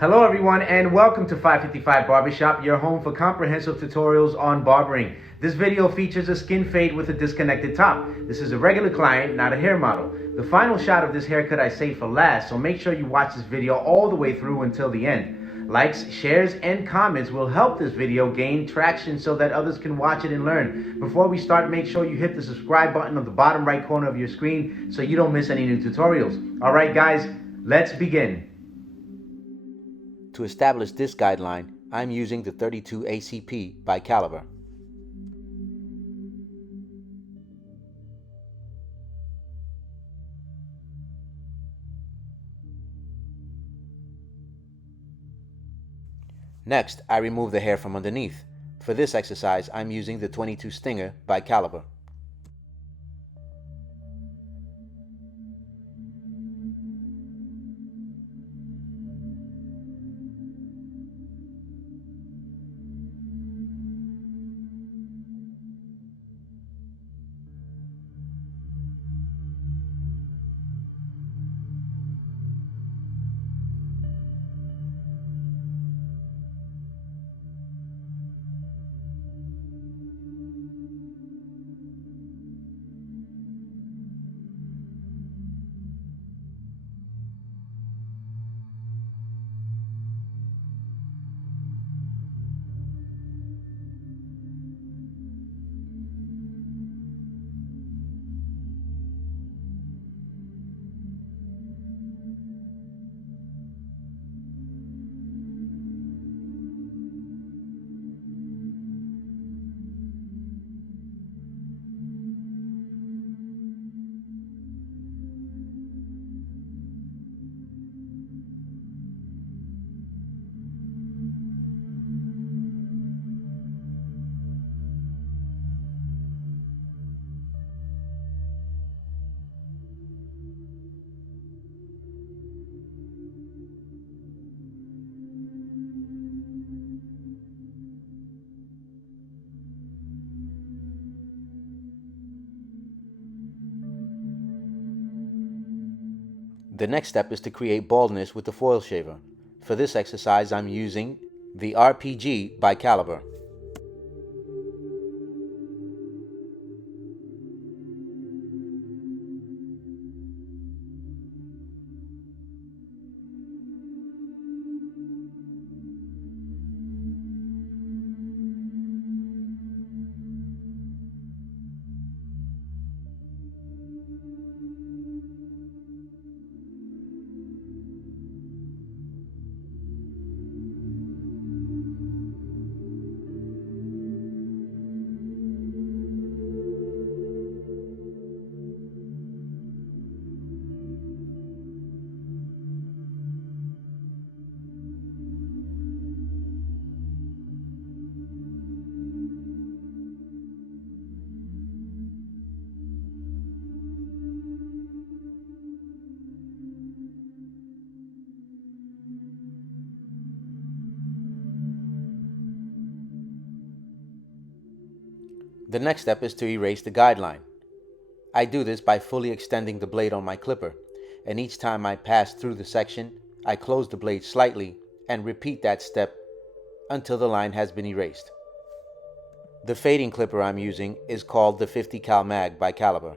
Hello everyone and welcome to 555 Barbershop, your home for comprehensive tutorials on barbering. This video features a skin fade with a disconnected top. This is a regular client, not a hair model. The final shot of this haircut I saved for last, so make sure you watch this video all the way through until the end. Likes, shares, and comments will help this video gain traction so that others can watch it and learn. Before we start, make sure you hit the subscribe button on the bottom right corner of your screen so you don't miss any new tutorials. Alright guys, let's begin. To establish this guideline, I'm using the 32 ACP by Caliber. Next, I remove the hair from underneath. For this exercise, I'm using the 22 Stinger by Caliber. The next step is to create baldness with the foil shaver. For this exercise, I'm using the RPG by Caliber. The next step is to erase the guideline. I do this by fully extending the blade on my clipper, and each time I pass through the section, I close the blade slightly and repeat that step until the line has been erased. The fading clipper I'm using is called the 50 Cal Mag by Caliber.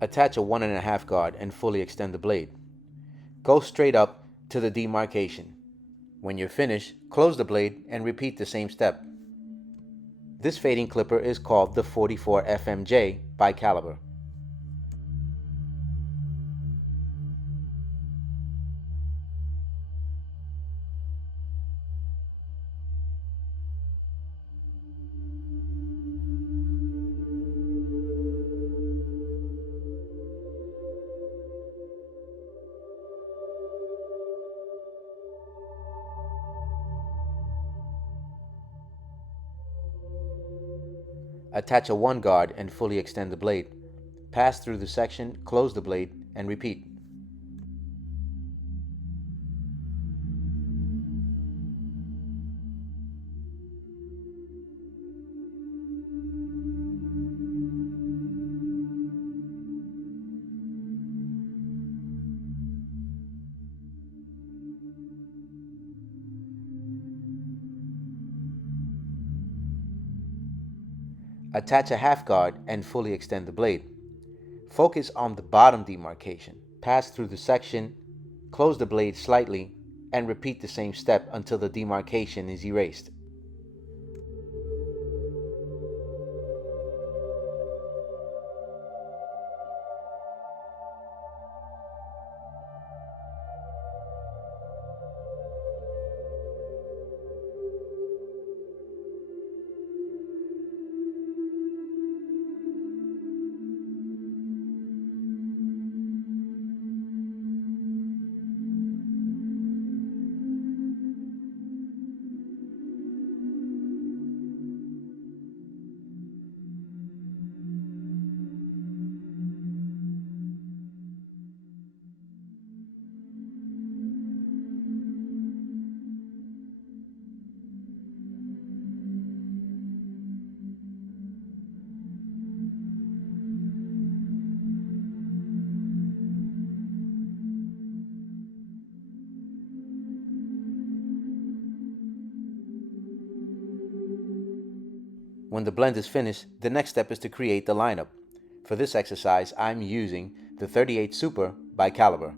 Attach a 1.5 guard and fully extend the blade. Go straight up to the demarcation. When you're finished, close the blade and repeat the same step. This fading clipper is called the 44 FMJ by Caliber. Attach a 1 guard and fully extend the blade. Pass through the section, close the blade, and repeat. Attach a half guard and fully extend the blade. Focus on the bottom demarcation. Pass through the section, close the blade slightly, and repeat the same step until the demarcation is erased. When the blend is finished, the next step is to create the lineup. For this exercise, I'm using the 38 Super by Caliber.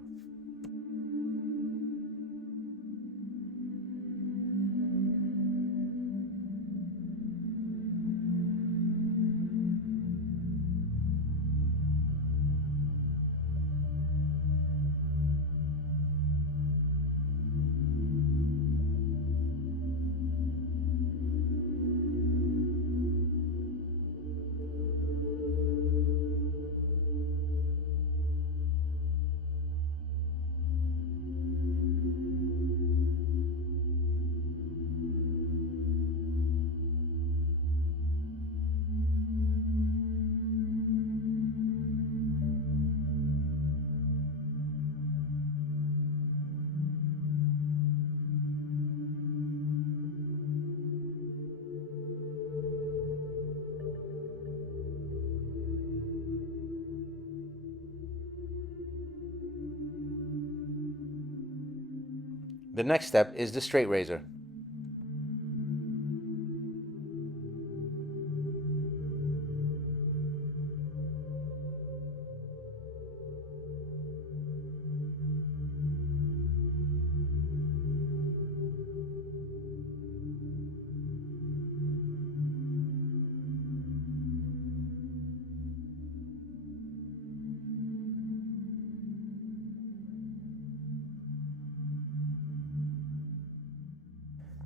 The next step is the straight razor.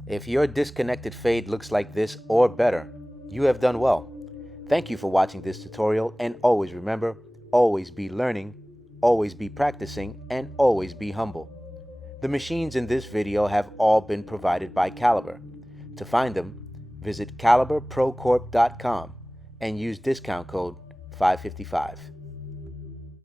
If your disconnected fade looks like this or better, you have done well. Thank you for watching this tutorial, and always remember, always be learning, always be practicing, and always be humble. The machines in this video have all been provided by Caliber. To find them, visit caliberprocorp.com and use discount code 555.